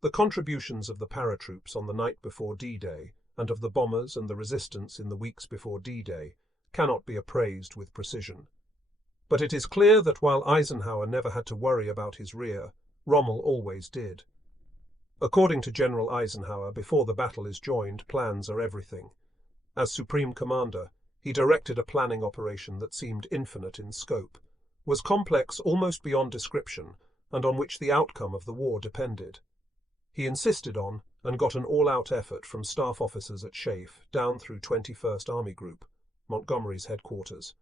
The contributions of the paratroops on the night before D-Day and of the bombers and the resistance in the weeks before D-Day cannot be appraised with precision. But it is clear that while Eisenhower never had to worry about his rear, Rommel always did. According to General Eisenhower, before the battle is joined, plans are everything. As Supreme Commander, he directed a planning operation that seemed infinite in scope, was complex almost beyond description, and on which the outcome of the war depended. He insisted on and got an all-out effort from staff officers at SHAEF down through 21st Army Group, Montgomery's headquarters,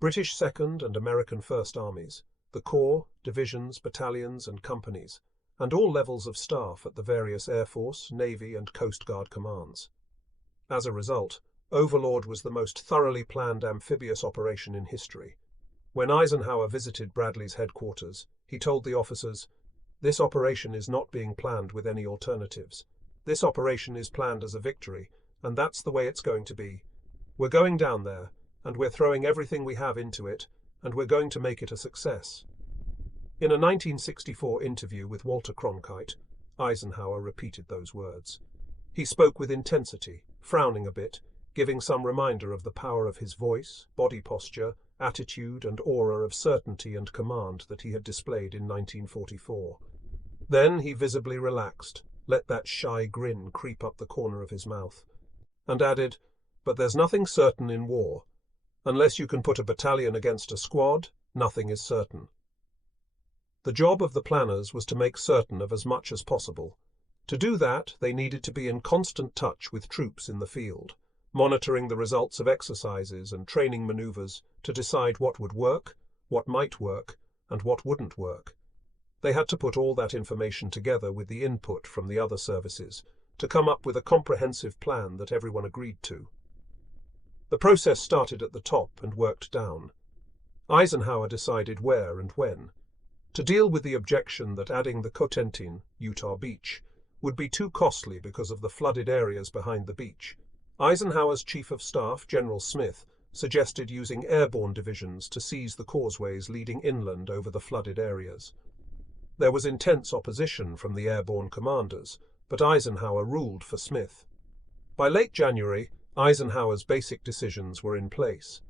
British 2nd and American 1st Armies, the Corps, divisions, battalions and companies, and all levels of staff at the various Air Force, Navy and Coast Guard commands. As a result, Overlord was the most thoroughly planned amphibious operation in history. When Eisenhower visited Bradley's headquarters, he told the officers, "This operation is not being planned with any alternatives. This operation is planned as a victory, and that's the way it's going to be. We're going down there, and we're throwing everything we have into it, and we're going to make it a success." In a 1964 interview with Walter Cronkite, Eisenhower repeated those words. He spoke with intensity, frowning a bit, giving some reminder of the power of his voice, body posture, attitude and aura of certainty and command that he had displayed in 1944. Then he visibly relaxed, let that shy grin creep up the corner of his mouth, and added, "But there's nothing certain in war. Unless you can put a battalion against a squad, nothing is certain." The job of the planners was to make certain of as much as possible. To do that, they needed to be in constant touch with troops in the field, monitoring the results of exercises and training maneuvers to decide what would work, what might work, and what wouldn't work. They had to put all that information together with the input from the other services to come up with a comprehensive plan that everyone agreed to. The process started at the top and worked down. Eisenhower decided where and when. To deal with the objection that adding the Cotentin, Utah Beach, would be too costly because of the flooded areas behind the beach, Eisenhower's Chief of Staff, General Smith, suggested using airborne divisions to seize the causeways leading inland over the flooded areas. There was intense opposition from the airborne commanders, but Eisenhower ruled for Smith. By late January, Eisenhower's basic decisions were in place.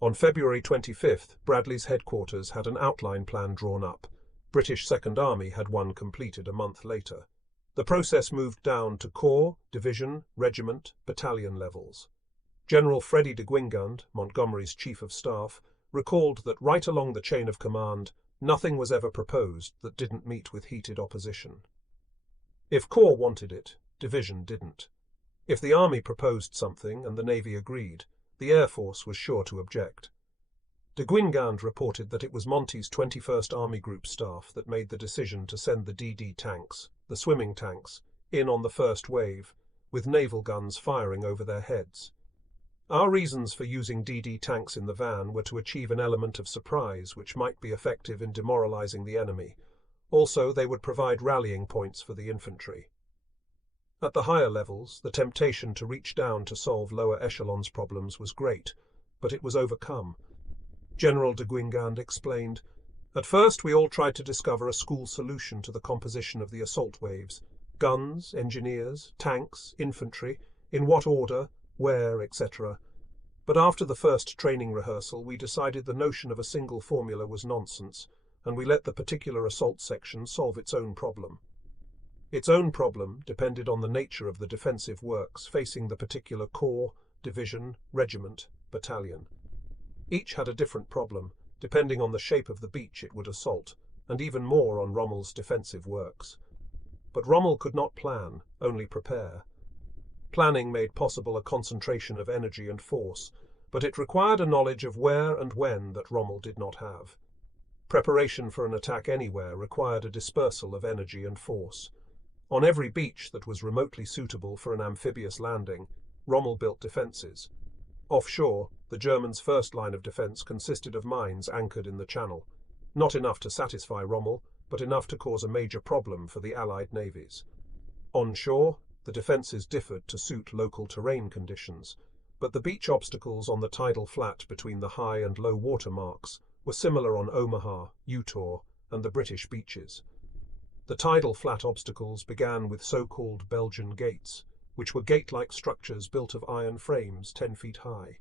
On February 25th, Bradley's headquarters had an outline plan drawn up. British Second Army had one completed a month later. The process moved down to corps, division, regiment, battalion levels. General Freddie de Guingand, Montgomery's Chief of Staff, recalled that right along the chain of command, nothing was ever proposed that didn't meet with heated opposition. If corps wanted it, division didn't. If the Army proposed something and the Navy agreed, the Air Force was sure to object. De Guingand reported that it was Monty's 21st Army Group staff that made the decision to send the DD tanks, the swimming tanks, in on the first wave, with naval guns firing over their heads. Our reasons for using DD tanks in the van were to achieve an element of surprise which might be effective in demoralizing the enemy. Also, they would provide rallying points for the infantry. At the higher levels, the temptation to reach down to solve lower echelons problems was great, but it was overcome. General de Guingand explained, "At first we all tried to discover a school solution to the composition of the assault waves, guns, engineers, tanks, infantry, in what order, where, etc. But after the first training rehearsal we decided the notion of a single formula was nonsense, and we let the particular assault section solve its own problem. Its own problem depended on the nature of the defensive works facing the particular corps, division, regiment, battalion. Each had a different problem, depending on the shape of the beach it would assault, and even more on Rommel's defensive works. But Rommel could not plan, only prepare. Planning made possible a concentration of energy and force, but it required a knowledge of where and when that Rommel did not have. Preparation for an attack anywhere required a dispersal of energy and force. On every beach that was remotely suitable for an amphibious landing, Rommel built defences. Offshore, the Germans' first line of defence consisted of mines anchored in the channel, not enough to satisfy Rommel, but enough to cause a major problem for the Allied navies. Onshore, the defences differed to suit local terrain conditions, but the beach obstacles on the tidal flat between the high and low water marks were similar on Omaha, Utah, and the British beaches. The tidal flat obstacles began with so-called Belgian gates, which were gate-like structures built of iron frames 10 feet high.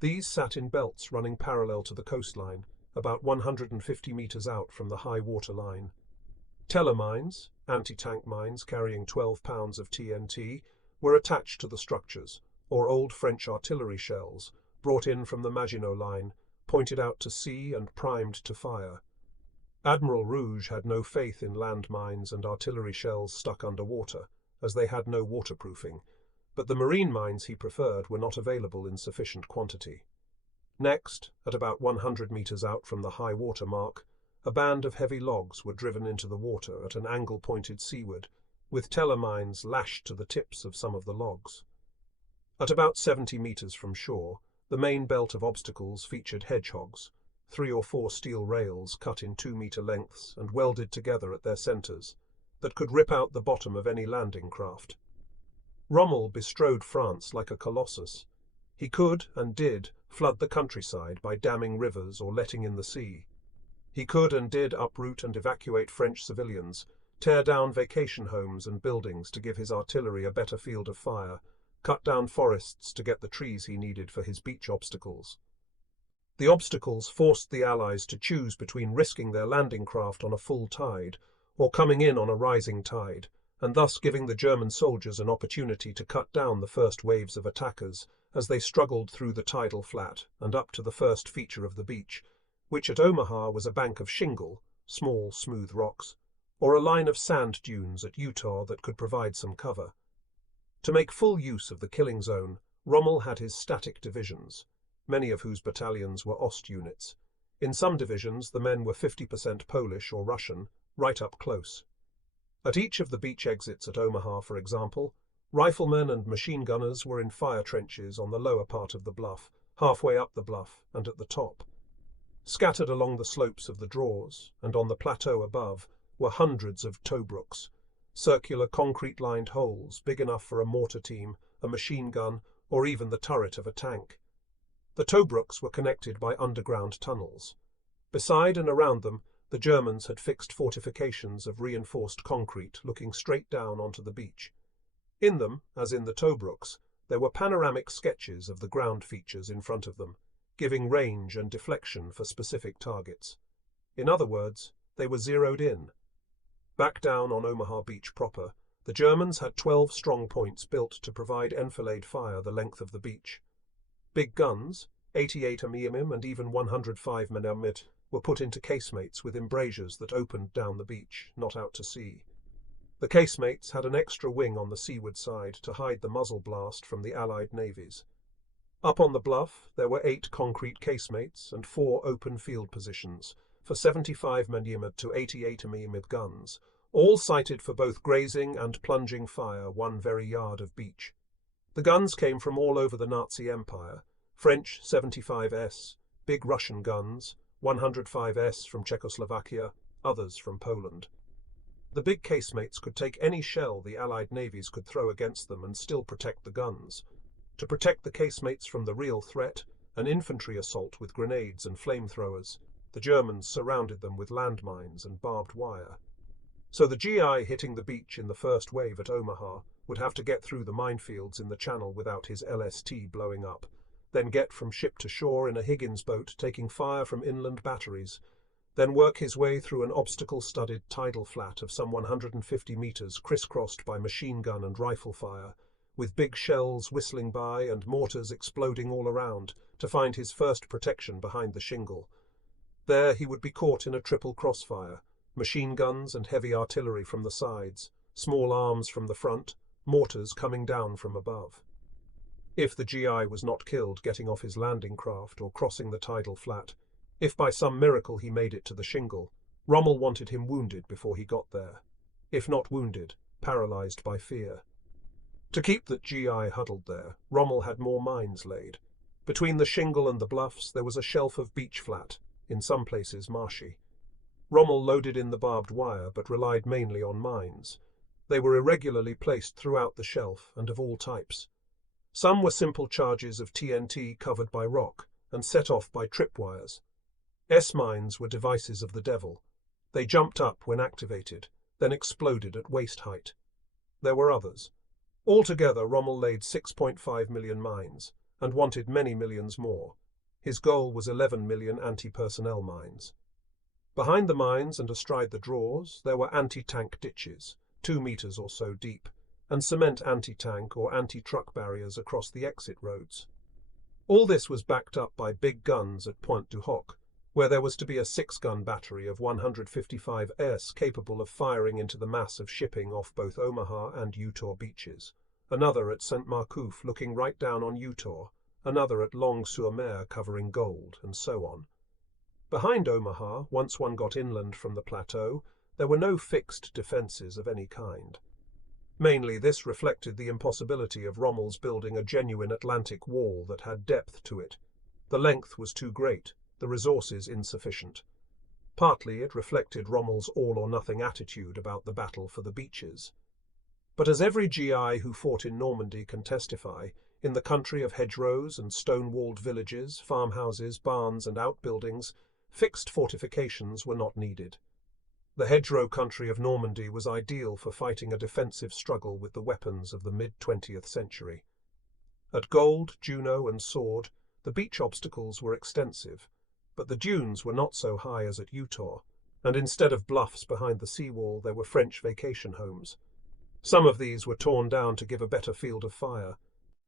These sat in belts running parallel to the coastline, about 150 meters out from the high water line. Teller mines, anti-tank mines carrying 12 pounds of TNT, were attached to the structures, or old French artillery shells, brought in from the Maginot Line, pointed out to sea and primed to fire. Admiral Rouge had no faith in land mines and artillery shells stuck underwater, as they had no waterproofing, but the marine mines he preferred were not available in sufficient quantity. Next, at about 100 meters out from the high water mark, a band of heavy logs were driven into the water at an angle pointed seaward, with teller mines lashed to the tips of some of the logs. At about 70 meters from shore, the main belt of obstacles featured hedgehogs, 3 or 4 steel rails cut in 2-meter lengths and welded together at their centers, that could rip out the bottom of any landing craft. Rommel bestrode France like a colossus. He could, and did, flood the countryside by damming rivers or letting in the sea. He could and did uproot and evacuate French civilians, tear down vacation homes and buildings to give his artillery a better field of fire, cut down forests to get the trees he needed for his beach obstacles. The obstacles forced the Allies to choose between risking their landing craft on a full tide or coming in on a rising tide, and thus giving the German soldiers an opportunity to cut down the first waves of attackers as they struggled through the tidal flat and up to the first feature of the beach, which at Omaha was a bank of shingle, small, smooth rocks, or a line of sand dunes at Utah that could provide some cover. To make full use of the killing zone, Rommel had his static divisions, many of whose battalions were Ost units. In some divisions, the men were 50% Polish or Russian, right up close. At each of the beach exits at Omaha, for example, riflemen and machine gunners were in fire trenches on the lower part of the bluff, halfway up the bluff, and at the top. Scattered along the slopes of the draws, and on the plateau above, were hundreds of Tobruk's, circular concrete-lined holes big enough for a mortar team, a machine gun, or even the turret of a tank. The Tobruk's were connected by underground tunnels. Beside and around them, the Germans had fixed fortifications of reinforced concrete looking straight down onto the beach. In them, as in the Tobruk's, there were panoramic sketches of the ground features in front of them, giving range and deflection for specific targets. In other words, they were zeroed in. Back down on Omaha Beach proper, the Germans had 12 strong points built to provide enfilade fire the length of the beach. Big guns, 88 mm and even 105 mm, were put into casemates with embrasures that opened down the beach, not out to sea. The casemates had an extra wing on the seaward side to hide the muzzle blast from the Allied navies. Up on the bluff, there were 8 concrete casemates and 4 open field positions for 75 mm to 88 mm guns, all sighted for both grazing and plunging fire 1 very yard of beach. The guns came from all over the Nazi Empire, French 75S, big Russian guns, 105S from Czechoslovakia, others from Poland. The big casemates could take any shell the Allied navies could throw against them and still protect the guns. To protect the casemates from the real threat, an infantry assault with grenades and flamethrowers, the Germans surrounded them with landmines and barbed wire. So the GI hitting the beach in the first wave at Omaha would have to get through the minefields in the channel without his LST blowing up, then get from ship to shore in a Higgins boat taking fire from inland batteries, then work his way through an obstacle-studded tidal flat of some 150 meters crisscrossed by machine gun and rifle fire, with big shells whistling by and mortars exploding all around, to find his first protection behind the shingle. There he would be caught in a triple crossfire, machine guns and heavy artillery from the sides, small arms from the front, mortars coming down from above. If the GI was not killed getting off his landing craft or crossing the tidal flat, if by some miracle he made it to the shingle, Rommel wanted him wounded before he got there. If not wounded, paralyzed by fear. To keep that GI huddled there, Rommel had more mines laid. Between the shingle and the bluffs there was a shelf of beach flat, in some places marshy. Rommel loaded in the barbed wire but relied mainly on mines. They were irregularly placed throughout the shelf and of all types. Some were simple charges of TNT covered by rock and set off by tripwires. S-mines were devices of the devil. They jumped up when activated, then exploded at waist height. There were others. Altogether, Rommel laid 6.5 million mines, and wanted many millions more. His goal was 11 million anti-personnel mines. Behind the mines and astride the draws, there were anti-tank ditches, 2 meters or so deep, and cement anti-tank or anti-truck barriers across the exit roads. All this was backed up by big guns at Pointe du Hoc, where there was to be a 6-gun battery of 155 s capable of firing into the mass of shipping off both Omaha and Utor beaches, another at Saint-Marcouf looking right down on Utor, another at Longues-sur-Mer covering Gold, and so on. Behind Omaha, once one got inland from the plateau, there were no fixed defences of any kind. Mainly this reflected the impossibility of Rommel's building a genuine Atlantic wall that had depth to it. The length was too great, the resources insufficient. Partly it reflected Rommel's all-or-nothing attitude about the battle for the beaches. But as every GI who fought in Normandy can testify, in the country of hedgerows and stone-walled villages, farmhouses, barns and outbuildings, fixed fortifications were not needed. The hedgerow country of Normandy was ideal for fighting a defensive struggle with the weapons of the mid-20th century. At Gold, Juno and Sword, the beach obstacles were extensive, but the dunes were not so high as at Utor, and instead of bluffs behind the seawall there were French vacation homes. Some of these were torn down to give a better field of fire.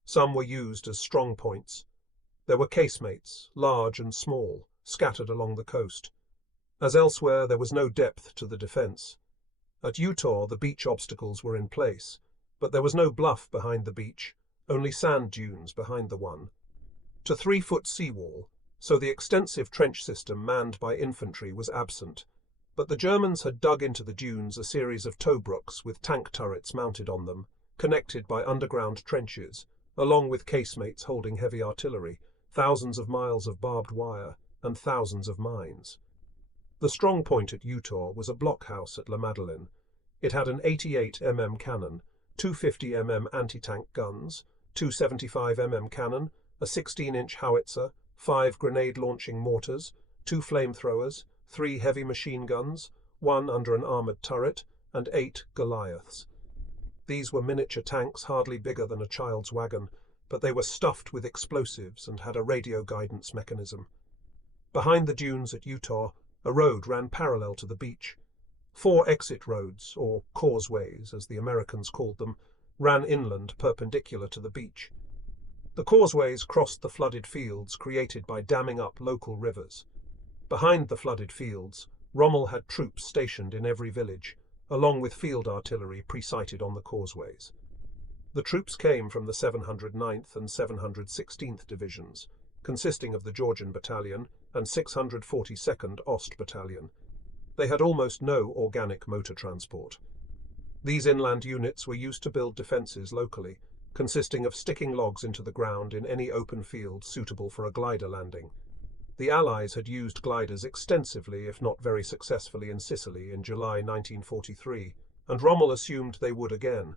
Some were used as strong points. There were casemates, large and small, scattered along the coast. As elsewhere, there was no depth to the defence. At Utor, the beach obstacles were in place, but there was no bluff behind the beach, only sand dunes behind the one. To 3-foot seawall, so the extensive trench system manned by infantry was absent, but the Germans had dug into the dunes a series of Tobruk's with tank turrets mounted on them, connected by underground trenches, along with casemates holding heavy artillery, thousands of miles of barbed wire, and thousands of mines. The strong point at Utor was a blockhouse at La Madeleine. It had an 88 mm cannon, 250 mm anti-tank guns, 275 mm cannon, a 16-inch howitzer, 5 grenade-launching mortars, 2 flamethrowers, 3 heavy machine guns, 1 under an armoured turret, and 8 Goliaths. These were miniature tanks hardly bigger than a child's wagon, but they were stuffed with explosives and had a radio guidance mechanism. Behind the dunes at Utor, a road ran parallel to the beach. 4 exit roads, or causeways as the Americans called them, ran inland perpendicular to the beach. The causeways crossed the flooded fields created by damming up local rivers. Behind the flooded fields, Rommel had troops stationed in every village, along with field artillery pre-sighted on the causeways. The troops came from the 709th and 716th Divisions, consisting of the Georgian Battalion and 642nd Ost Battalion. They had almost no organic motor transport. These inland units were used to build defences locally, consisting of sticking logs into the ground in any open field suitable for a glider landing. The Allies had used gliders extensively, if not very successfully, in Sicily in July 1943, and Rommel assumed they would again.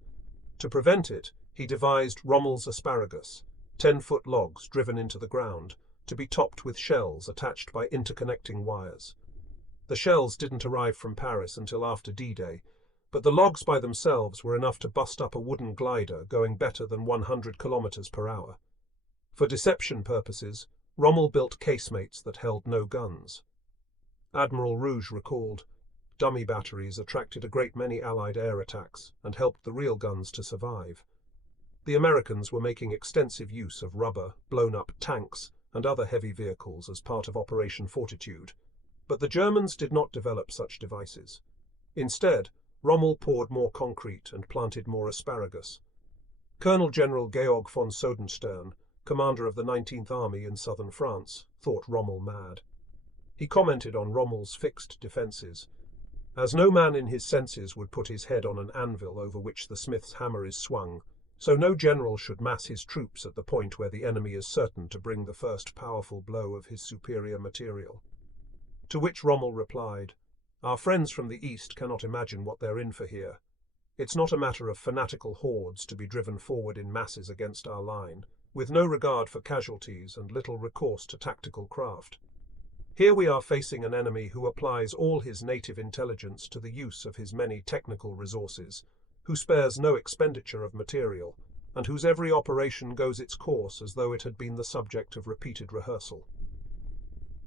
To prevent it, he devised Rommel's asparagus, 10-foot logs driven into the ground, to be topped with shells attached by interconnecting wires. The shells didn't arrive from Paris until after D-Day, but the logs by themselves were enough to bust up a wooden glider going better than 100 kilometers per hour. For deception purposes, Rommel built casemates that held no guns. Admiral Rouge recalled, "Dummy batteries attracted a great many Allied air attacks and helped the real guns to survive." The Americans were making extensive use of rubber, blown-up tanks, and other heavy vehicles as part of Operation Fortitude, but the Germans did not develop such devices. Instead, Rommel poured more concrete and planted more asparagus. Colonel General Georg von Sodenstern, commander of the 19th Army in southern France, thought Rommel mad. He commented on Rommel's fixed defences. "As no man in his senses would put his head on an anvil over which the smith's hammer is swung, so no general should mass his troops at the point where the enemy is certain to bring the first powerful blow of his superior material." To which Rommel replied, "Our friends from the East cannot imagine what they're in for here. It's not a matter of fanatical hordes to be driven forward in masses against our line, with no regard for casualties and little recourse to tactical craft. Here we are facing an enemy who applies all his native intelligence to the use of his many technical resources, who spares no expenditure of material, and whose every operation goes its course as though it had been the subject of repeated rehearsal.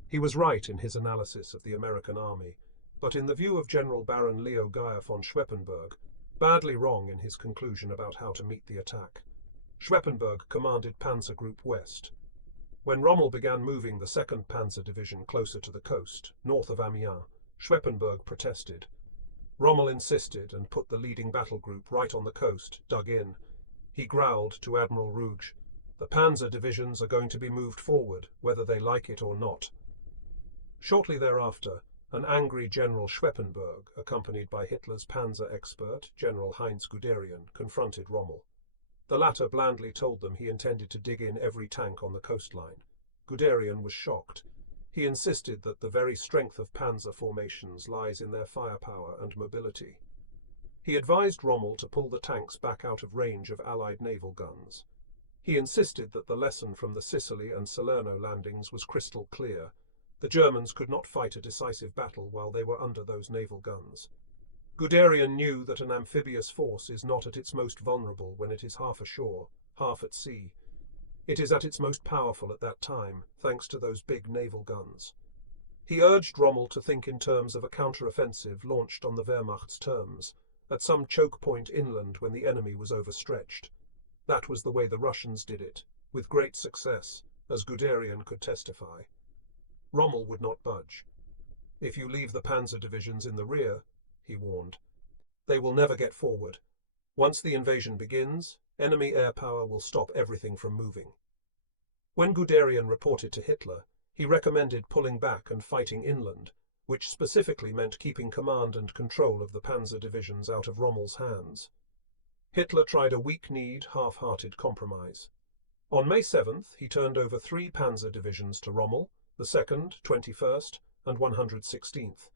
He was right in his analysis of the American army, but in the view of General Baron Leo Geyer von Schweppenberg, badly wrong in his conclusion about how to meet the attack. Schweppenberg commanded Panzer Group West. When Rommel began moving the 2nd Panzer Division closer to the coast, north of Amiens, Schweppenberg protested. Rommel insisted and put the leading battle group right on the coast, dug in. He growled to Admiral Rouge, "The Panzer divisions are going to be moved forward, whether they like it or not." Shortly thereafter, an angry General Schweppenberg, accompanied by Hitler's panzer expert, General Heinz Guderian, confronted Rommel. The latter blandly told them he intended to dig in every tank on the coastline. Guderian was shocked. He insisted that the very strength of panzer formations lies in their firepower and mobility. He advised Rommel to pull the tanks back out of range of Allied naval guns. He insisted that the lesson from the Sicily and Salerno landings was crystal clear. The Germans could not fight a decisive battle while they were under those naval guns. Guderian knew that an amphibious force is not at its most vulnerable when it is half ashore, half at sea. It is at its most powerful at that time, thanks to those big naval guns. He urged Rommel to think in terms of a counter-offensive launched on the Wehrmacht's terms, at some choke point inland when the enemy was overstretched. That was the way the Russians did it, with great success, as Guderian could testify. Rommel would not budge. "If you leave the panzer divisions in the rear," he warned, "they will never get forward. Once the invasion begins, enemy air power will stop everything from moving." When Guderian reported to Hitler, he recommended pulling back and fighting inland, which specifically meant keeping command and control of the panzer divisions out of Rommel's hands. Hitler tried a weak-kneed, half-hearted compromise. On May 7th, he turned over 3 panzer divisions to Rommel, the 2nd, 21st, and 116th.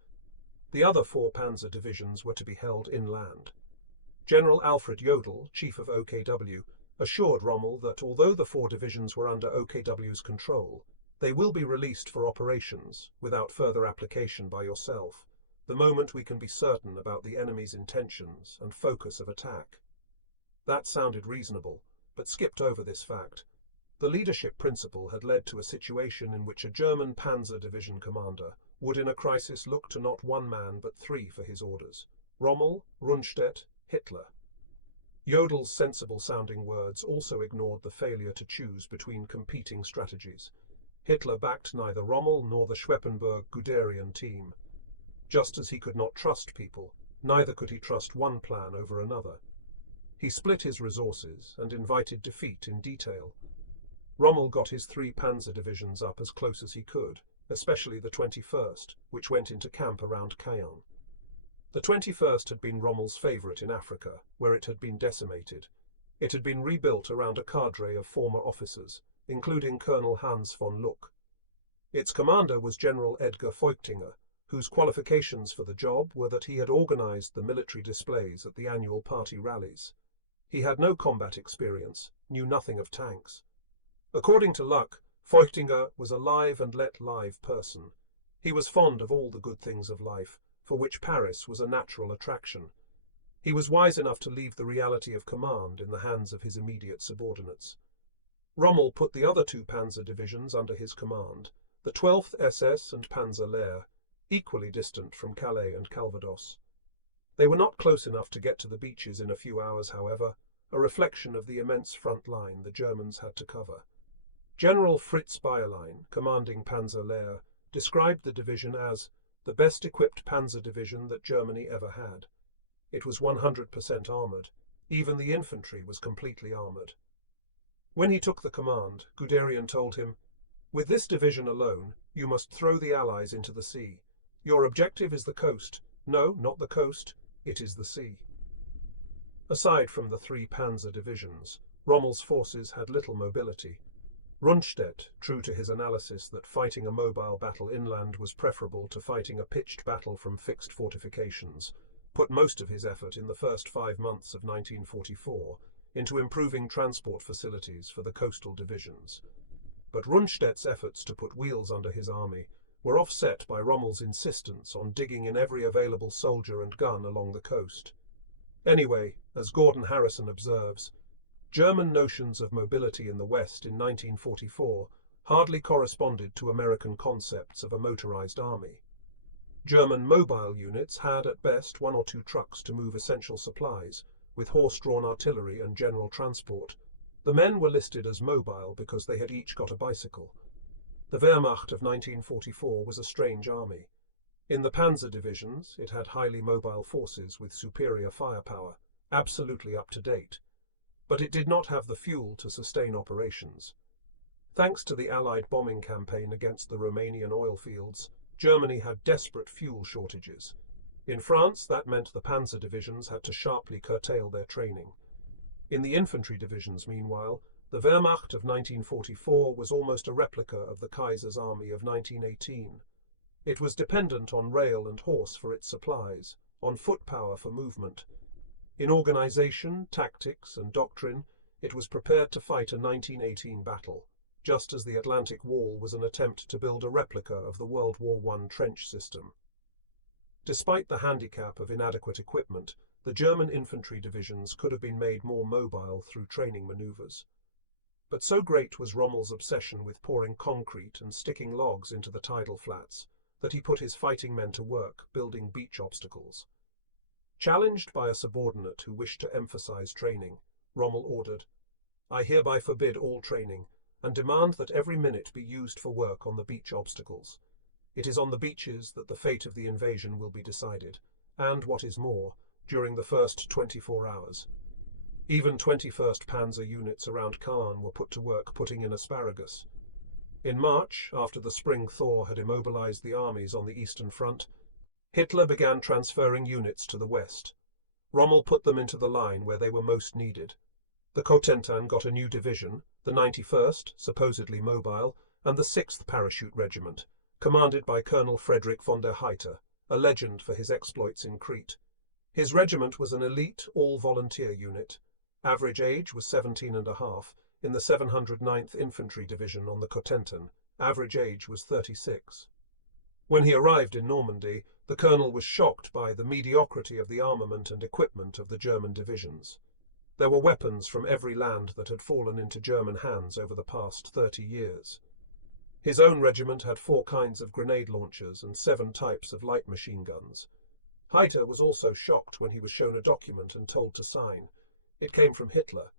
The other 4 panzer divisions were to be held inland. General Alfred Jodl, chief of OKW, assured Rommel that although the 4 divisions were under OKW's control, they will be released for operations, without further application by yourself, the moment we can be certain about the enemy's intentions and focus of attack. That sounded reasonable, but skipped over this fact. The leadership principle had led to a situation in which a German panzer division commander would in a crisis look to not 1 man but 3 for his orders: Rommel, Rundstedt, Hitler. Jodl's sensible-sounding words also ignored the failure to choose between competing strategies. Hitler backed neither Rommel nor the Schweppenberg-Guderian team. Just as he could not trust people, neither could he trust one plan over another. He split his resources and invited defeat in detail. Rommel got his 3 panzer divisions up as close as he could, especially the 21st, which went into camp around Caen. The 21st had been Rommel's favourite in Africa, where it had been decimated. It had been rebuilt around a cadre of former officers, including Colonel Hans von Luck. Its commander was General Edgar Feuchtinger, whose qualifications for the job were that he had organised the military displays at the annual party rallies. He had no combat experience, knew nothing of tanks. According to Luck, Feuchtinger was a live and let live person. He was fond of all the good things of life, for which Paris was a natural attraction. He was wise enough to leave the reality of command in the hands of his immediate subordinates. Rommel put the other 2 panzer divisions under his command, the 12th SS and Panzer Lehr, equally distant from Calais and Calvados. They were not close enough to get to the beaches in a few hours, however, a reflection of the immense front line the Germans had to cover. General Fritz Bayerlein, commanding Panzer Lehr, described the division as the best equipped panzer division that Germany ever had. It was 100% armoured. Even the infantry was completely armoured. When he took the command, Guderian told him, "With this division alone, you must throw the Allies into the sea. Your objective is the coast. No, not the coast. It is the sea." Aside from the 3 panzer divisions, Rommel's forces had little mobility. Rundstedt, true to his analysis that fighting a mobile battle inland was preferable to fighting a pitched battle from fixed fortifications, put most of his effort in the first 5 months of 1944 into improving transport facilities for the coastal divisions. But Rundstedt's efforts to put wheels under his army were offset by Rommel's insistence on digging in every available soldier and gun along the coast. Anyway, as Gordon Harrison observes, German notions of mobility in the West in 1944 hardly corresponded to American concepts of a motorized army. German mobile units had at best 1 or 2 trucks to move essential supplies, with horse-drawn artillery and general transport. The men were listed as mobile because they had each got a bicycle. The Wehrmacht of 1944 was a strange army. In the panzer divisions, it had highly mobile forces with superior firepower, absolutely up to date. But it did not have the fuel to sustain operations. Thanks to the Allied bombing campaign against the Romanian oil fields, Germany had desperate fuel shortages. In France, that meant the panzer divisions had to sharply curtail their training. In the infantry divisions, meanwhile, the Wehrmacht of 1944 was almost a replica of the Kaiser's army of 1918. It was dependent on rail and horse for its supplies, on foot power for movement. In organization, tactics, and doctrine, it was prepared to fight a 1918 battle, just as the Atlantic Wall was an attempt to build a replica of the World War I trench system. Despite the handicap of inadequate equipment, the German infantry divisions could have been made more mobile through training maneuvers. But so great was Rommel's obsession with pouring concrete and sticking logs into the tidal flats that he put his fighting men to work building beach obstacles. Challenged by a subordinate who wished to emphasize training, Rommel ordered, "I hereby forbid all training and demand that every minute be used for work on the beach obstacles. It is on the beaches that the fate of the invasion will be decided, and, what is more, during the first 24 hours. Even 21st Panzer units around Caen were put to work putting in asparagus. In March, after the spring thaw had immobilized the armies on the Eastern Front, Hitler began transferring units to the west. Rommel put them into the line where they were most needed. The Cotentin got a new division, the 91st, supposedly mobile, and the 6th Parachute Regiment, commanded by Colonel Friedrich von der Heydter, a legend for his exploits in Crete. His regiment was an elite, all-volunteer unit. Average age was 17.5. In the 709th Infantry Division on the Cotentin, average age was 36. When he arrived in Normandy, the colonel was shocked by the mediocrity of the armament and equipment of the German divisions. There were weapons from every land that had fallen into German hands over the past 30 years. His own regiment had 4 kinds of grenade launchers and 7 types of light machine guns. Heydter was also shocked when he was shown a document and told to sign. It came from Hitler.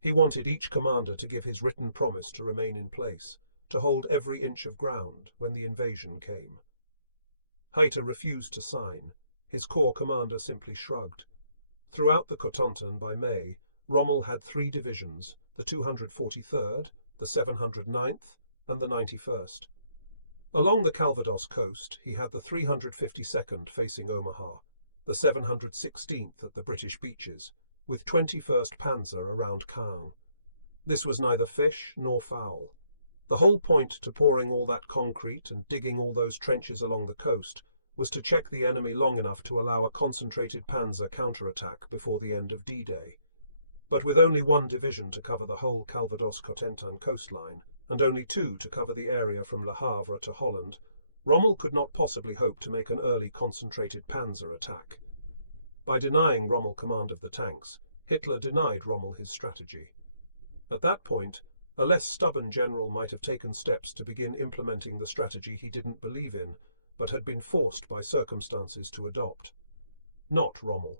He wanted each commander to give his written promise to remain in place, to hold every inch of ground when the invasion came. Heydter refused to sign. His corps commander simply shrugged. Throughout the Cotentin by May, Rommel had 3 divisions, the 243rd, the 709th, and the 91st. Along the Calvados coast, he had the 352nd facing Omaha, the 716th at the British beaches, with 21st Panzer around Caen. This was neither fish nor fowl. The whole point to pouring all that concrete and digging all those trenches along the coast was to check the enemy long enough to allow a concentrated panzer counterattack before the end of D-Day. But with only 1 division to cover the whole Calvados-Cotentin coastline, and only 2 to cover the area from Le Havre to Holland, Rommel could not possibly hope to make an early concentrated panzer attack. By denying Rommel command of the tanks, Hitler denied Rommel his strategy. At that point, a less stubborn general might have taken steps to begin implementing the strategy he didn't believe in, but had been forced by circumstances to adopt. Not Rommel.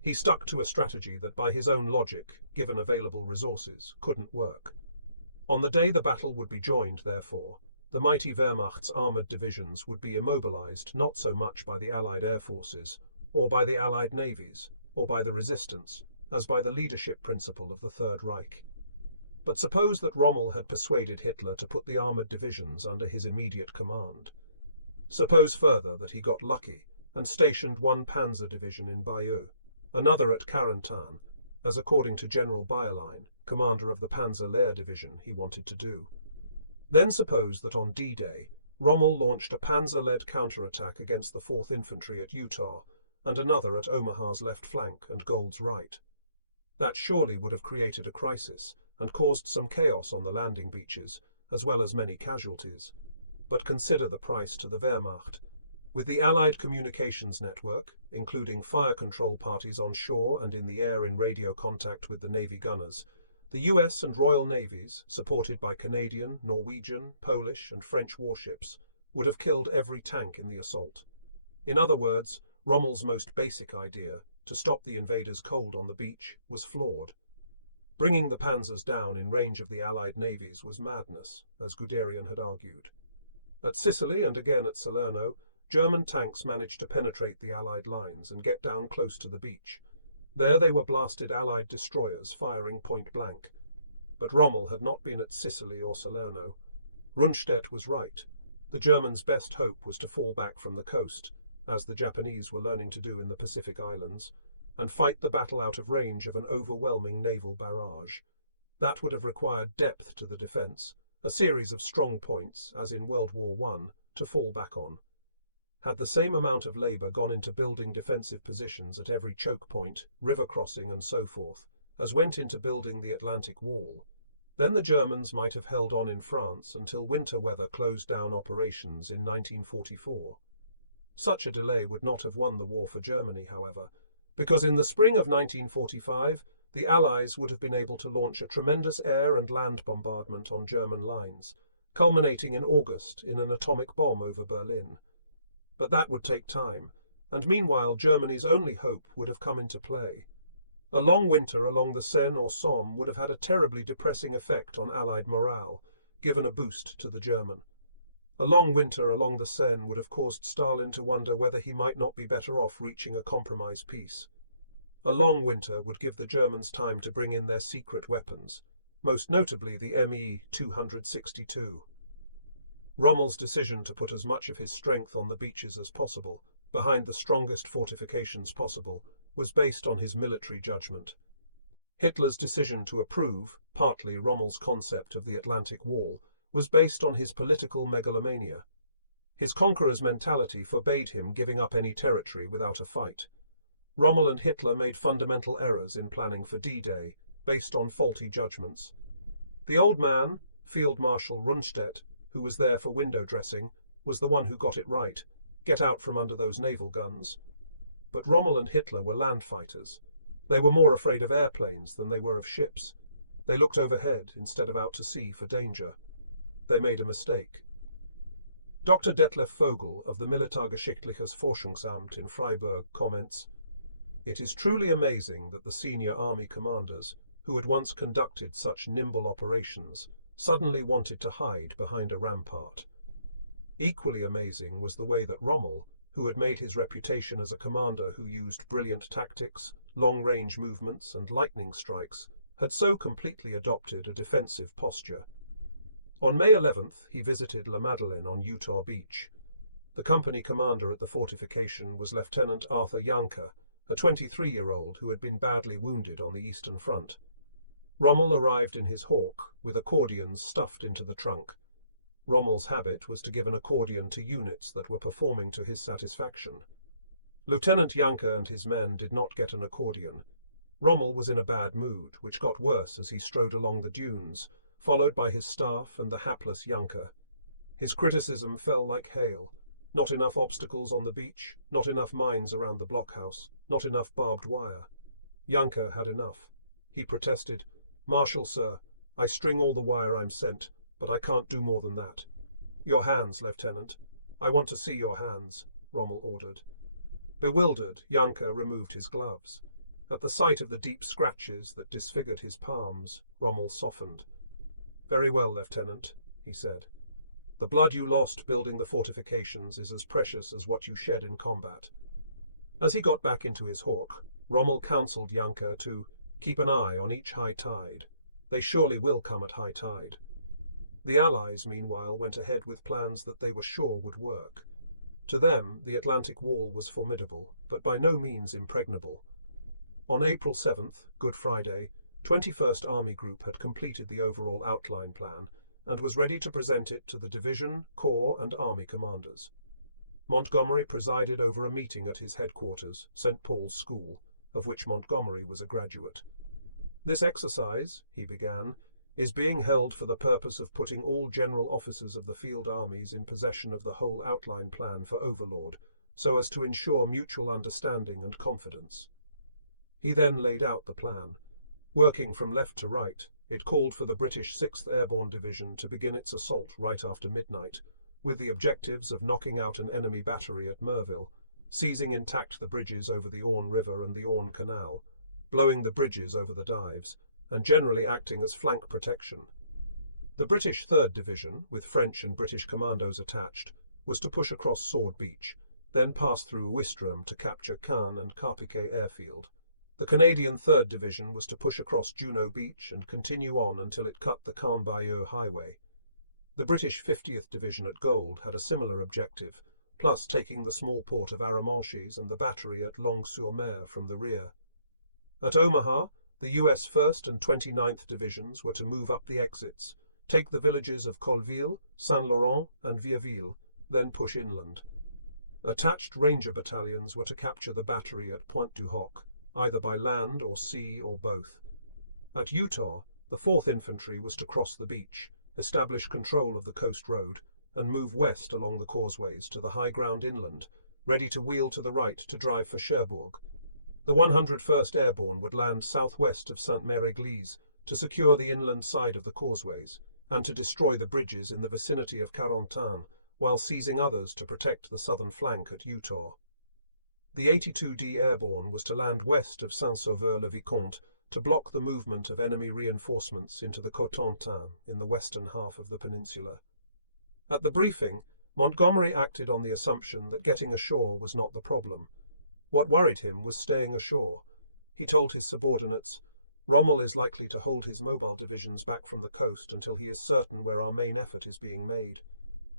He stuck to a strategy that by his own logic, given available resources, couldn't work. On the day the battle would be joined, therefore, the mighty Wehrmacht's armoured divisions would be immobilized not so much by the Allied air forces, or by the Allied navies, or by the resistance, as by the leadership principle of the Third Reich. But suppose that Rommel had persuaded Hitler to put the armoured divisions under his immediate command. Suppose further that he got lucky and stationed 1 panzer division in Bayeux, another at Carentan, as according to General Bayerlein, commander of the Panzer Lehr division, he wanted to do. Then suppose that on D-Day, Rommel launched a panzer-led counterattack against the 4th Infantry at Utah, and another at Omaha's left flank and Gold's right. That surely would have created a crisis and caused some chaos on the landing beaches, as well as many casualties. but consider the price to the Wehrmacht. With the Allied communications network, including fire control parties on shore and in the air in radio contact with the Navy gunners, the US and Royal Navies, supported by Canadian, Norwegian, Polish and French warships, would have killed every tank in the assault. In other words, Rommel's most basic idea, to stop the invaders cold on the beach, was flawed. Bringing the panzers down in range of the Allied navies was madness, as Guderian had argued. At Sicily and again at Salerno, German tanks managed to penetrate the Allied lines and get down close to the beach. There they were blasted Allied destroyers firing point blank. But Rommel had not been at Sicily or Salerno. Rundstedt was right. The Germans' best hope was to fall back from the coast, as the Japanese were learning to do in the Pacific Islands, and fight the battle out of range of an overwhelming naval barrage. That would have required depth to the defence, a series of strong points, as in World War I, to fall back on. Had the same amount of labour gone into building defensive positions at every choke point, river crossing and so forth, as went into building the Atlantic Wall, then the Germans might have held on in France until winter weather closed down operations in 1944. Such a delay would not have won the war for Germany, however, because in the spring of 1945, the Allies would have been able to launch a tremendous air and land bombardment on German lines, culminating in August in an atomic bomb over Berlin. But that would take time, and meanwhile Germany's only hope would have come into play. A long winter along the Seine or Somme would have had a terribly depressing effect on Allied morale, given a boost to the German. A long winter along the Seine would have caused Stalin to wonder whether he might not be better off reaching a compromise peace. A long winter would give the Germans time to bring in their secret weapons, most notably the Me-262. Rommel's decision to put as much of his strength on the beaches as possible, behind the strongest fortifications possible, was based on his military judgment. Hitler's decision to approve, partly, Rommel's concept of the Atlantic Wall was based on his political megalomania. His conqueror's mentality forbade him giving up any territory without a fight. Rommel and Hitler made fundamental errors in planning for D-Day, based on faulty judgments. The old man, Field Marshal Rundstedt, who was there for window dressing, was the one who got it right. Get out from under those naval guns. But Rommel and Hitler were land fighters. They were more afraid of airplanes than they were of ships. They looked overhead instead of out to sea for danger. They made a mistake. Dr. Detlef Vogel of the Militärgeschichtliches Forschungsamt in Freiburg comments, "It is truly amazing that the senior army commanders, who had once conducted such nimble operations, suddenly wanted to hide behind a rampart. Equally amazing was the way that Rommel, who had made his reputation as a commander who used brilliant tactics, long-range movements and lightning strikes, had so completely adopted a defensive posture. On May 11th, he visited La Madeleine on Utah Beach. The company commander at the fortification was Lieutenant Arthur Janker, a 23-year-old who had been badly wounded on the Eastern Front. Rommel arrived in his Hawk, with accordions stuffed into the trunk. Rommel's habit was to give an accordion to units that were performing to his satisfaction. Lieutenant Janker and his men did not get an accordion. Rommel was in a bad mood, which got worse as he strode along the dunes, followed by his staff and the hapless Janker. His criticism fell like hail. Not enough obstacles on the beach, not enough mines around the blockhouse, not enough barbed wire. Janker had enough. He protested, "Marshal, sir, I string all the wire I'm sent, but I can't do more than that." "Your hands, Lieutenant. I want to see your hands," Rommel ordered. Bewildered, Janker removed his gloves. At the sight of the deep scratches that disfigured his palms, Rommel softened. "Very well, Lieutenant," he said. "The blood you lost building the fortifications is as precious as what you shed in combat." As he got back into his Hawk, Rommel counselled Janker to keep an eye on each high tide. They surely will come at high tide. The Allies, meanwhile, went ahead with plans that they were sure would work. To them, the Atlantic Wall was formidable, but by no means impregnable. On April 7th, Good Friday, 21st Army Group had completed the overall outline plan and was ready to present it to the division, corps, and army commanders. Montgomery presided over a meeting at his headquarters, St. Paul's School, of which Montgomery was a graduate. "This exercise," he began, is being held for the purpose of putting all general officers of the field armies in possession of the whole outline plan for Overlord, so as to ensure mutual understanding and confidence. He then laid out the plan. Working from left to right, it called for the British 6th Airborne Division to begin its assault right after midnight, with the objectives of knocking out an enemy battery at Merville, seizing intact the bridges over the Orne River and the Orne Canal, blowing the bridges over the dives, and generally acting as flank protection. The British 3rd Division, with French and British commandos attached, was to push across Sword Beach, then pass through Ouistreham to capture Caen and Carpiquet Airfield. The Canadian 3rd Division was to push across Juno Beach and continue on until it cut the Caen-Bayeux highway. The British 50th Division at Gold had a similar objective, plus taking the small port of Arromanches and the battery at Longues-sur-Mer from the rear. At Omaha, the US 1st and 29th Divisions were to move up the exits, take the villages of Colville, Saint-Laurent and Vierville, then push inland. Attached ranger battalions were to capture the battery at Pointe du Hoc, either by land or sea or both. At Utah, the 4th Infantry was to cross the beach, establish control of the coast road, and move west along the causeways to the high ground inland, ready to wheel to the right to drive for Cherbourg. The 101st Airborne would land southwest of Sainte-Mère-Église to secure the inland side of the causeways, and to destroy the bridges in the vicinity of Carentan, while seizing others to protect the southern flank at Utah. The 82d Airborne was to land west of Saint-Sauveur-le-Vicomte to block the movement of enemy reinforcements into the Cotentin in the western half of the peninsula. At the briefing, Montgomery acted on the assumption that getting ashore was not the problem. What worried him was staying ashore. He told his subordinates, "Rommel is likely to hold his mobile divisions back from the coast until he is certain where our main effort is being made.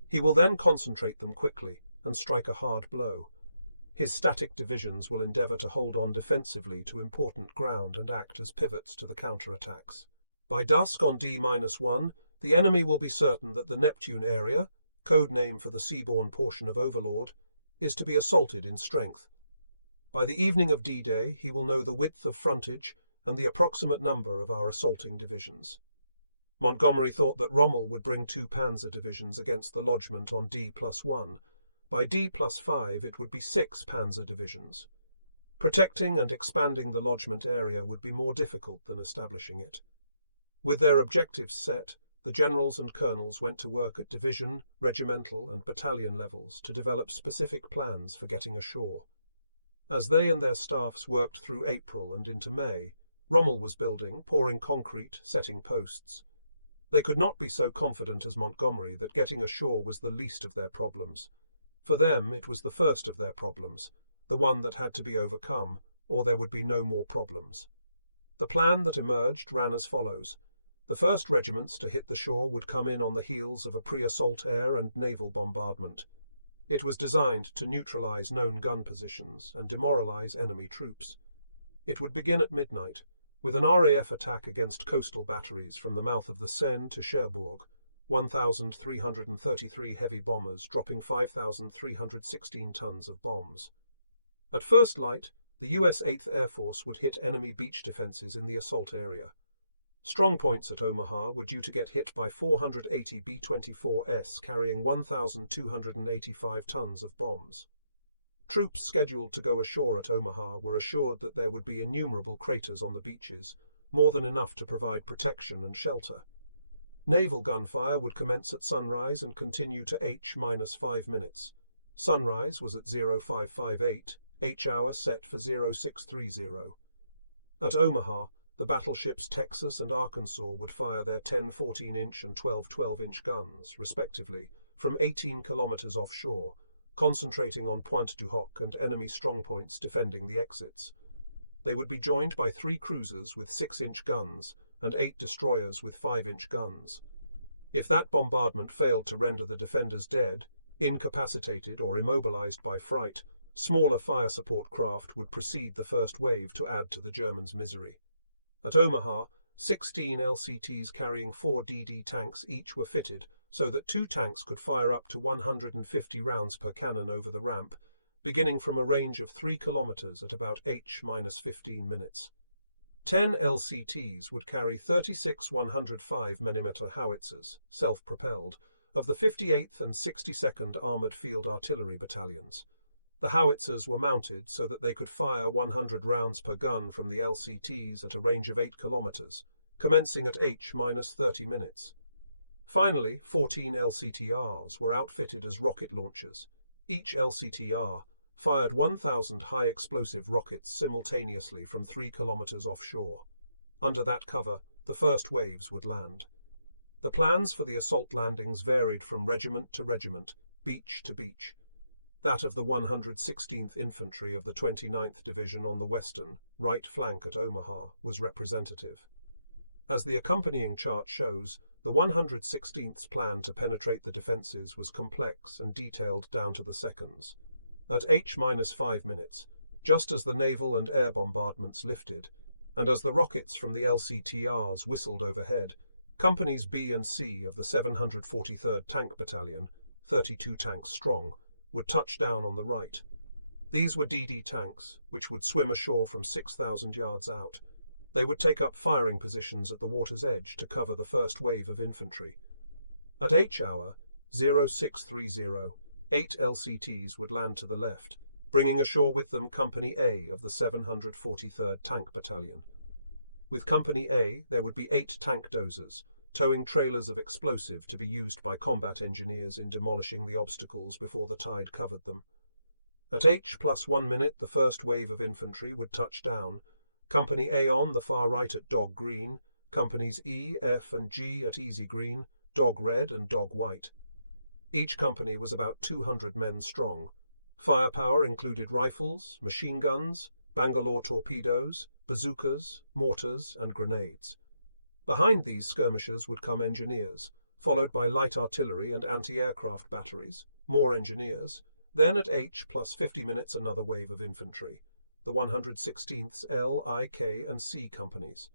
He will then concentrate them quickly and strike a hard blow. His static divisions will endeavour to hold on defensively to important ground and act as pivots to the counterattacks. By dusk on D-1, the enemy will be certain that the Neptune area, code name for the seaborne portion of Overlord, is to be assaulted in strength. By the evening of D-Day, he will know the width of frontage and the approximate number of our assaulting divisions." Montgomery thought that Rommel would bring 2 panzer divisions against the lodgment on D+1. By D+5 it would be 6 panzer divisions. Protecting and expanding the lodgment area would be more difficult than establishing it. With their objectives set, the generals and colonels went to work at division, regimental and battalion levels to develop specific plans for getting ashore. As they and their staffs worked through April and into May, Rommel was building, pouring concrete, setting posts. They could not be so confident as Montgomery that getting ashore was the least of their problems. For them, it was the first of their problems, the one that had to be overcome, or there would be no more problems. The plan that emerged ran as follows. The first regiments to hit the shore would come in on the heels of a pre-assault air and naval bombardment. It was designed to neutralize known gun positions and demoralize enemy troops. It would begin at midnight, with an RAF attack against coastal batteries from the mouth of the Seine to Cherbourg, 1,333 heavy bombers dropping 5,316 tons of bombs. At first light, the US 8th Air Force would hit enemy beach defenses in the assault area. Strongpoints at Omaha were due to get hit by 480 B-24S carrying 1,285 tons of bombs. Troops scheduled to go ashore at Omaha were assured that there would be innumerable craters on the beaches, more than enough to provide protection and shelter. Naval gunfire would commence at sunrise and continue to H-5 minutes. Sunrise was at 0558, H-hour set for 0630. At Omaha, the battleships Texas and Arkansas would fire their 10 14-inch and 12 12-inch guns, respectively, from 18 kilometers offshore, concentrating on Pointe du Hoc and enemy strongpoints defending the exits. They would be joined by 3 cruisers with 6-inch guns and 8 destroyers with 5-inch guns. If that bombardment failed to render the defenders dead, incapacitated or immobilized by fright, smaller fire support craft would precede the first wave to add to the Germans' misery. At Omaha, 16 LCTs carrying 4 DD tanks each were fitted, so that 2 tanks could fire up to 150 rounds per cannon over the ramp, beginning from a range of 3 kilometers at about H-15 minutes. 10 LCTs would carry 36 105mm howitzers, self-propelled, of the 58th and 62nd Armoured Field Artillery Battalions. The howitzers were mounted so that they could fire 100 rounds per gun from the LCTs at a range of 8 kilometers, commencing at H-30 minutes. Finally, 14 LCTRs were outfitted as rocket launchers. Each LCTR fired 1,000 high-explosive rockets simultaneously from 3 kilometers offshore. Under that cover, the first waves would land. The plans for the assault landings varied from regiment to regiment, beach to beach. That of the 116th Infantry of the 29th Division on the western, right flank at Omaha, was representative. As the accompanying chart shows, the 116th's plan to penetrate the defences was complex and detailed down to the seconds. At H-5 minutes, just as the naval and air bombardments lifted, and as the rockets from the LCTRs whistled overhead, Companies B and C of the 743rd Tank Battalion, 32 tanks strong, would touch down on the right. These were DD tanks, which would swim ashore from 6,000 yards out. They would take up firing positions at the water's edge to cover the first wave of infantry. At H-hour, 0630, 8 LCTs would land to the left, bringing ashore with them Company A of the 743rd Tank Battalion. With Company A, there would be 8 tank dozers, towing trailers of explosive to be used by combat engineers in demolishing the obstacles before the tide covered them. At H+1 minute, the first wave of infantry would touch down. Company A on the far right at Dog Green, Companies E, F and G at Easy Green, Dog Red and Dog White. Each company was about 200 men strong. Firepower included rifles, machine guns, Bangalore torpedoes, bazookas, mortars and grenades. Behind these skirmishers would come engineers, followed by light artillery and anti-aircraft batteries, more engineers, then at H+50 minutes another wave of infantry, the 116th's L, I, K and C companies.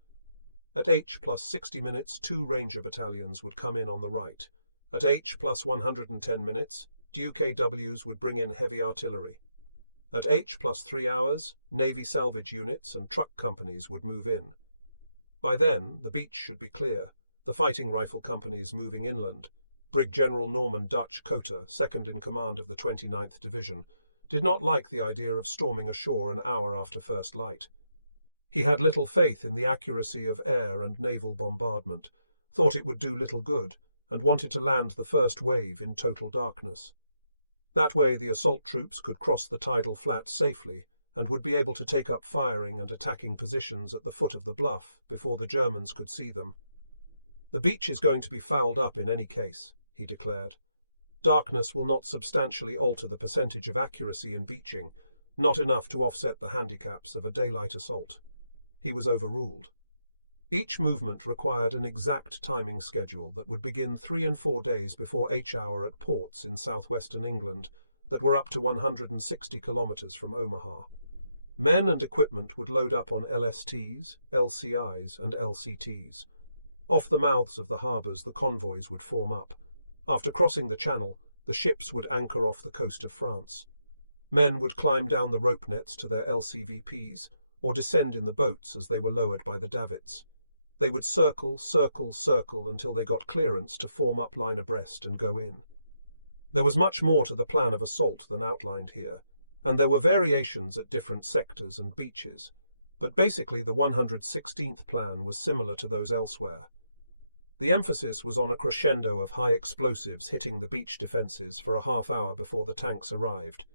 At H+60 minutes 2 Ranger battalions would come in on the right. At H+110 minutes, Duke AWs would bring in heavy artillery. At H+3 hours, Navy salvage units and truck companies would move in. By then, the beach should be clear, the fighting rifle companies moving inland. Brig General Norman Dutch Cotter, second in command of the 29th Division, did not like the idea of storming ashore an hour after first light. He had little faith in the accuracy of air and naval bombardment, thought it would do little good, and wanted to land the first wave in total darkness. That way the assault troops could cross the tidal flat safely and would be able to take up firing and attacking positions at the foot of the bluff before the Germans could see them. "The beach is going to be fouled up in any case," he declared. "Darkness will not substantially alter the percentage of accuracy in beaching, not enough to offset the handicaps of a daylight assault." He was overruled. Each movement required an exact timing schedule that would begin 3 and 4 days before H-hour at ports in southwestern England that were up to 160 kilometers from Omaha. Men and equipment would load up on LSTs, LCIs and LCTs. Off the mouths of the harbours the convoys would form up. After crossing the channel, the ships would anchor off the coast of France. Men would climb down the rope nets to their LCVPs, or descend in the boats as they were lowered by the davits. They would circle, circle, circle until they got clearance to form up line abreast and go in. There was much more to the plan of assault than outlined here, and there were variations at different sectors and beaches, but basically the 116th plan was similar to those elsewhere. The emphasis was on a crescendo of high explosives hitting the beach defences for a half hour before the tanks arrived,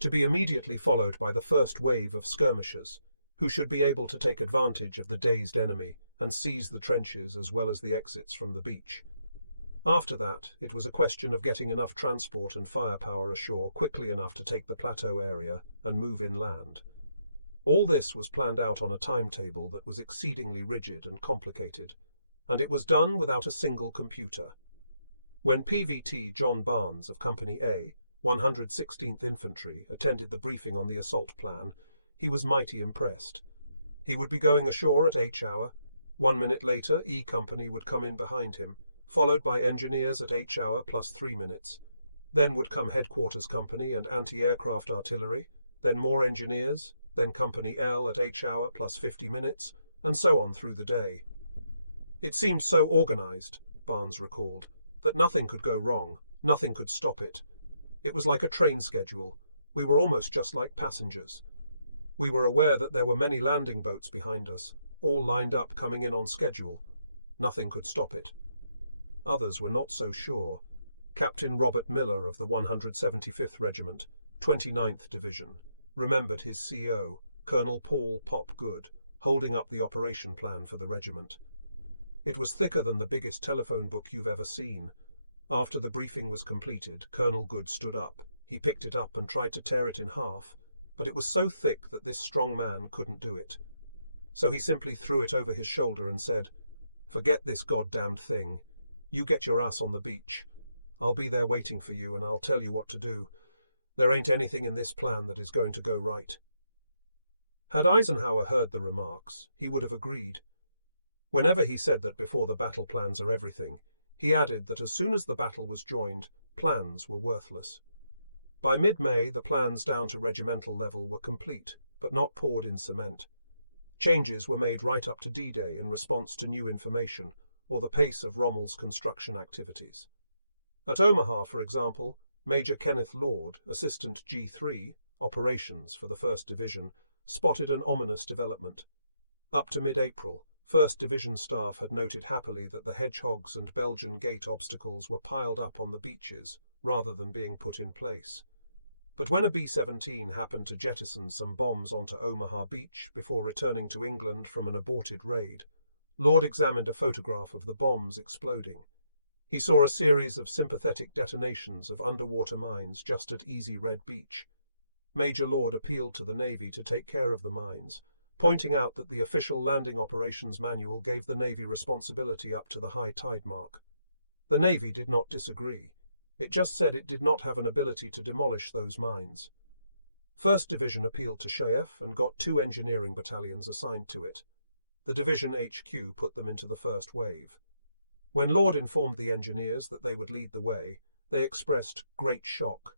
to be immediately followed by the first wave of skirmishers, who should be able to take advantage of the dazed enemy and seize the trenches as well as the exits from the beach. After that, it was a question of getting enough transport and firepower ashore quickly enough to take the plateau area and move inland. All this was planned out on a timetable that was exceedingly rigid and complicated, and it was done without a single computer. When PVT John Barnes of Company A, 116th Infantry, attended the briefing on the assault plan, he was mighty impressed. He would be going ashore at H-hour. 1 minute later, E Company would come in behind him, followed by engineers at H-hour plus 3 minutes. Then would come Headquarters Company and anti-aircraft artillery, then more engineers, then Company L at H-hour plus 50 minutes, and so on through the day. It seemed so organized, Barnes recalled, that nothing could go wrong, nothing could stop it. It was like a train schedule. We were almost just like passengers. We were aware that there were many landing boats behind us, all lined up coming in on schedule. Nothing could stop it. Others were not so sure. Captain Robert Miller of the 175th Regiment, 29th Division, remembered his CO, Colonel Paul Pop Good, holding up the operation plan for the regiment. It was thicker than the biggest telephone book you've ever seen. After the briefing was completed, Colonel Good stood up. He picked it up and tried to tear it in half, but it was so thick that this strong man couldn't do it. So he simply threw it over his shoulder and said, "Forget this goddamned thing. You get your ass on the beach. I'll be there waiting for you, and I'll tell you what to do. There ain't anything in this plan that is going to go right." Had Eisenhower heard the remarks, he would have agreed. Whenever he said that before the battle plans are everything, he added that as soon as the battle was joined, plans were worthless. By mid-May, the plans down to regimental level were complete, but not poured in cement. Changes were made right up to D-Day in response to new information or the pace of Rommel's construction activities. At Omaha, for example, Major Kenneth Lord, Assistant G3, Operations for the 1st Division, spotted an ominous development. Up to mid-April, 1st Division staff had noted happily that the Hedgehogs and Belgian Gate obstacles were piled up on the beaches rather than being put in place. But when a B-17 happened to jettison some bombs onto Omaha Beach before returning to England from an aborted raid, Lord examined a photograph of the bombs exploding. He saw a series of sympathetic detonations of underwater mines just at Easy Red Beach. Major Lord appealed to the Navy to take care of the mines, pointing out that the official landing operations manual gave the Navy responsibility up to the high tide mark. The Navy did not disagree. It just said it did not have an ability to demolish those mines. 1st Division appealed to Shaef and got 2 engineering battalions assigned to it. The Division HQ put them into the first wave. When Lord informed the engineers that they would lead the way, they expressed great shock.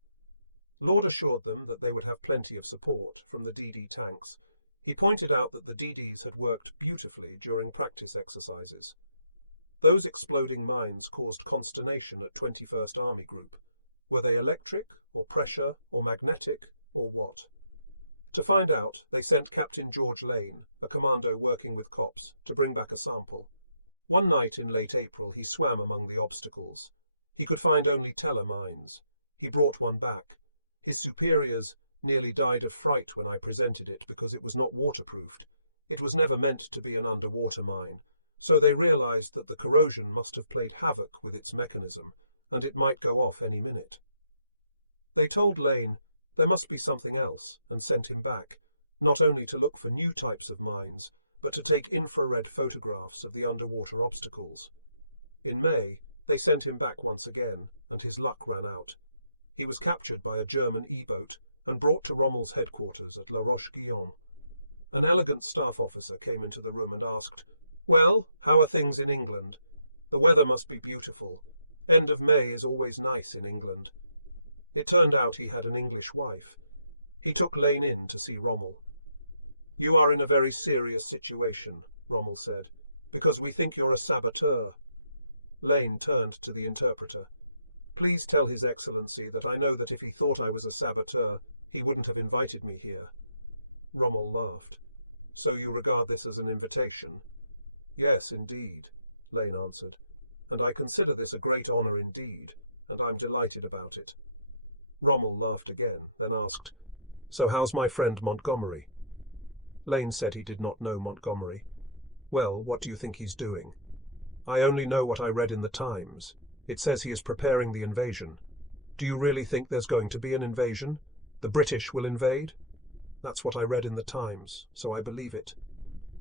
Lord assured them that they would have plenty of support from the DD tanks. He pointed out that the DDs had worked beautifully during practice exercises. Those exploding mines caused consternation at 21st Army Group. Were they electric, or pressure, or magnetic, or what? To find out, they sent Captain George Lane, a commando working with cops, to bring back a sample. One night in late April, he swam among the obstacles. He could find only teller mines. He brought one back. His superiors nearly died of fright when I presented it because it was not waterproofed. It was never meant to be an underwater mine, so they realized that the corrosion must have played havoc with its mechanism, and it might go off any minute. They told Lane there must be something else, and sent him back, not only to look for new types of mines, but to take infrared photographs of the underwater obstacles. In May, they sent him back once again, and his luck ran out. He was captured by a German E-boat and brought to Rommel's headquarters at La Roche-Guyon. An elegant staff officer came into the room and asked, "Well, how are things in England? The weather must be beautiful. End of May is always nice in England." It turned out he had an English wife. He took Lane in to see Rommel. "You are in a very serious situation," Rommel said, "because we think you're a saboteur." Lane turned to the interpreter. "Please tell His Excellency that I know that if he thought I was a saboteur, he wouldn't have invited me here." Rommel laughed. "So you regard this as an invitation?" "Yes, indeed," Lane answered, "and I consider this a great honor indeed, and I'm delighted about it." Rommel laughed again, then asked, "So how's my friend Montgomery?" Lane said he did not know Montgomery. "Well, what do you think he's doing?" "I only know what I read in the Times. It says he is preparing the invasion." "Do you really think there's going to be an invasion? The British will invade?" "That's what I read in the Times, so I believe it."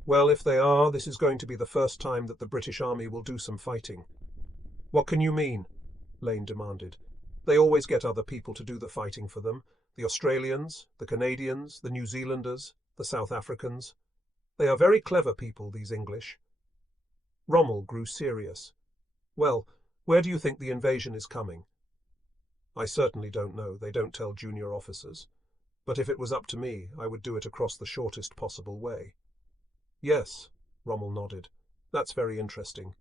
"Well, if they are, this is going to be the first time that the British Army will do some fighting." "What can you mean?" Lane demanded. "They always get other people to do the fighting for them. The Australians, the Canadians, the New Zealanders, the South Africans. They are very clever people, these English." Rommel grew serious. "Well, where do you think the invasion is coming?" "I certainly don't know. They don't tell junior officers. But if it was up to me, I would do it across the shortest possible way." "Yes," Rommel nodded. That's very interesting.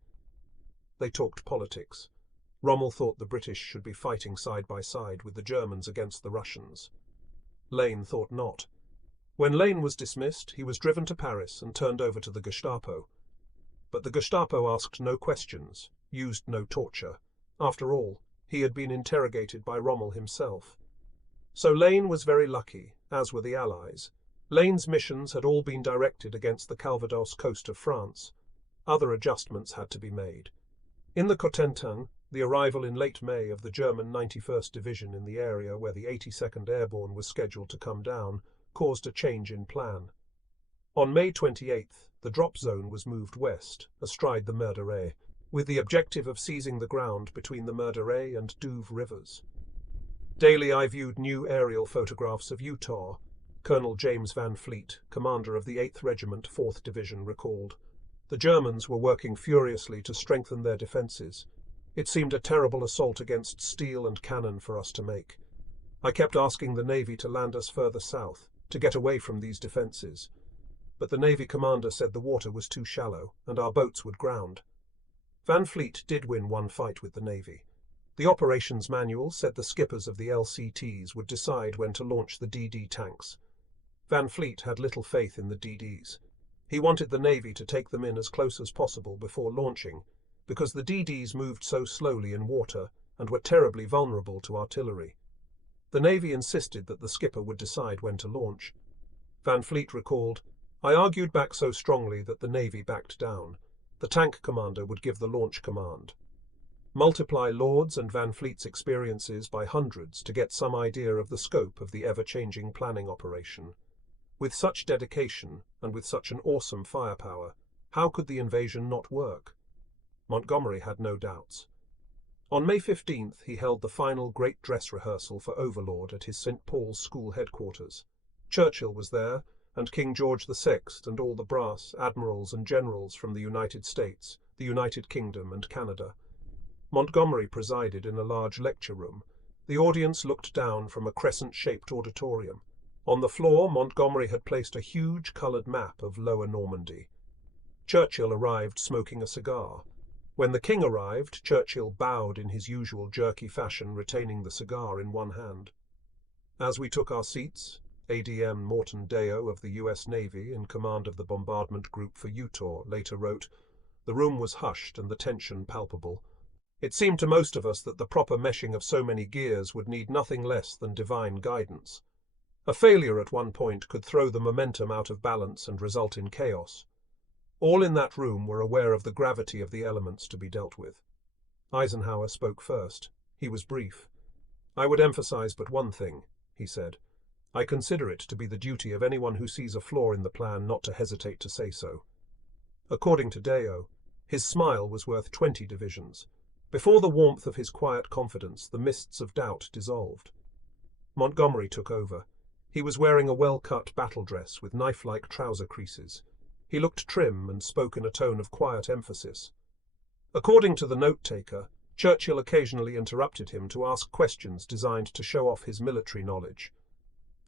They talked politics. Rommel thought the British should be fighting side by side with the Germans against the Russians. Lane thought not. When Lane was dismissed, he was driven to Paris and turned over to the Gestapo. But the Gestapo asked no questions, used no torture. After all, he had been interrogated by Rommel himself. So Lane was very lucky, as were the Allies. Lane's missions had all been directed against the Calvados coast of France. Other adjustments had to be made. In the Cotentin, the arrival in late May of the German 91st Division in the area where the 82nd Airborne was scheduled to come down caused a change in plan. On May 28th, the drop zone was moved west, astride the Meurderay, with the objective of seizing the ground between the Meurderay and Douve rivers. Daily I viewed new aerial photographs of Utah. Colonel James Van Fleet, commander of the 8th Regiment, 4th Division, recalled. The Germans were working furiously to strengthen their defences. It seemed a terrible assault against steel and cannon for us to make. I kept asking the Navy to land us further south, to get away from these defences. But the Navy commander said the water was too shallow, and our boats would ground. Van Fleet did win one fight with the Navy. The operations manual said the skippers of the LCTs would decide when to launch the DD tanks. Van Fleet had little faith in the DDs. He wanted the Navy to take them in as close as possible before launching, because the DDs moved so slowly in water and were terribly vulnerable to artillery. The Navy insisted that the skipper would decide when to launch. Van Fleet recalled, I argued back so strongly that the Navy backed down. The tank commander would give the launch command. Multiply Lord's and Van Fleet's experiences by hundreds to get some idea of the scope of the ever-changing planning operation. With such dedication and with such an awesome firepower, how could the invasion not work? Montgomery had no doubts. On May 15th, he held the final great dress rehearsal for Overlord at his St. Paul's School headquarters. Churchill was there, and King George VI and all the brass, admirals and generals from the United States, the United Kingdom and Canada. Montgomery presided in a large lecture room. The audience looked down from a crescent-shaped auditorium. On the floor, Montgomery had placed a huge coloured map of Lower Normandy. Churchill arrived smoking a cigar. When the king arrived, Churchill bowed in his usual jerky fashion, retaining the cigar in one hand. As we took our seats, ADM Morton Deo of the U.S. Navy, in command of the bombardment group for Utah, later wrote, the room was hushed and the tension palpable. It seemed to most of us that the proper meshing of so many gears would need nothing less than divine guidance. A failure at one point could throw the momentum out of balance and result in chaos. All in that room were aware of the gravity of the elements to be dealt with. Eisenhower spoke first. He was brief. I would emphasize but one thing, he said. I consider it to be the duty of anyone who sees a flaw in the plan not to hesitate to say so. According to Deo, his smile was worth 20 divisions. Before the warmth of his quiet confidence, the mists of doubt dissolved. Montgomery took over. He was wearing a well-cut battle dress with knife-like trouser creases. He looked trim and spoke in a tone of quiet emphasis. According to the note-taker, Churchill occasionally interrupted him to ask questions designed to show off his military knowledge.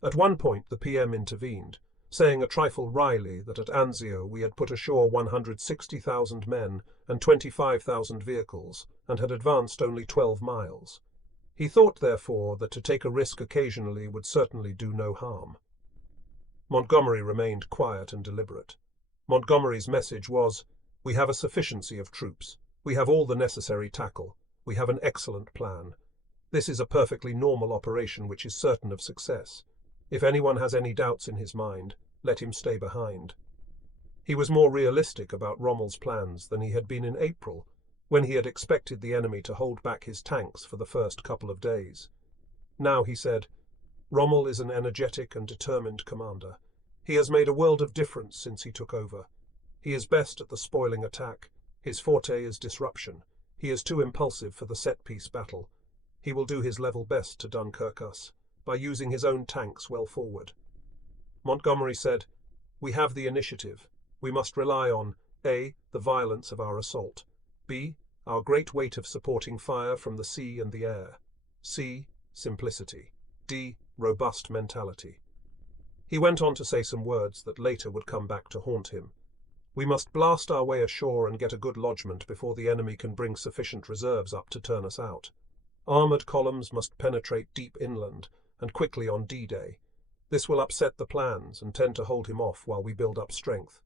At one point the PM intervened, saying a trifle wryly that at Anzio we had put ashore 160,000 men and 25,000 vehicles, and had advanced only 12 miles. He thought, therefore, that to take a risk occasionally would certainly do no harm. Montgomery remained quiet and deliberate. Montgomery's message was, we have a sufficiency of troops. We have all the necessary tackle. We have an excellent plan. This is a perfectly normal operation which is certain of success. If anyone has any doubts in his mind, let him stay behind. He was more realistic about Rommel's plans than he had been in April, when he had expected the enemy to hold back his tanks for the first couple of days. Now he said, Rommel is an energetic and determined commander. He has made a world of difference since he took over. He is best at the spoiling attack. His forte is disruption. He is too impulsive for the set-piece battle. He will do his level best to Dunkirk us, by using his own tanks well forward. Montgomery said, we have the initiative. We must rely on A. the violence of our assault, B. our great weight of supporting fire from the sea and the air, C. simplicity, D. robust mentality. He went on to say some words that later would come back to haunt him. We must blast our way ashore and get a good lodgment before the enemy can bring sufficient reserves up to turn us out. Armoured columns must penetrate deep inland, and quickly on D-Day. This will upset the plans and tend to hold him off while we build up strength.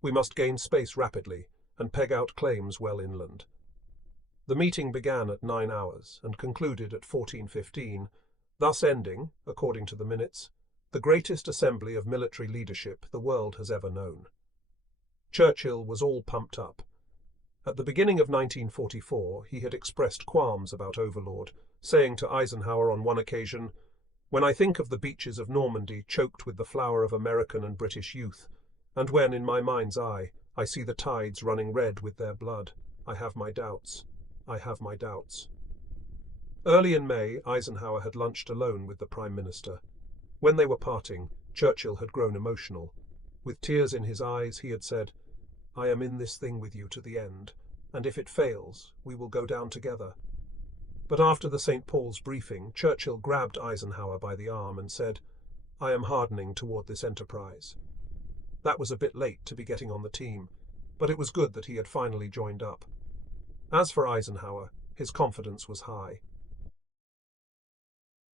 We must gain space rapidly and peg out claims well inland. The meeting began at 9 hours and concluded at 14:15, thus ending, according to the minutes, the greatest assembly of military leadership the world has ever known. Churchill was all pumped up. At the beginning of 1944, he had expressed qualms about Overlord, saying to Eisenhower on one occasion, "When I think of the beaches of Normandy choked with the flower of American and British youth, and when, in my mind's eye, I see the tides running red with their blood, I have my doubts. I have my doubts." Early in May, Eisenhower had lunched alone with the Prime Minister. When they were parting, Churchill had grown emotional. With tears in his eyes, he had said, "I am in this thing with you to the end, and if it fails, we will go down together." But after the St. Paul's briefing, Churchill grabbed Eisenhower by the arm and said, "I am hardening toward this enterprise." That was a bit late to be getting on the team, but it was good that he had finally joined up. As for Eisenhower, his confidence was high.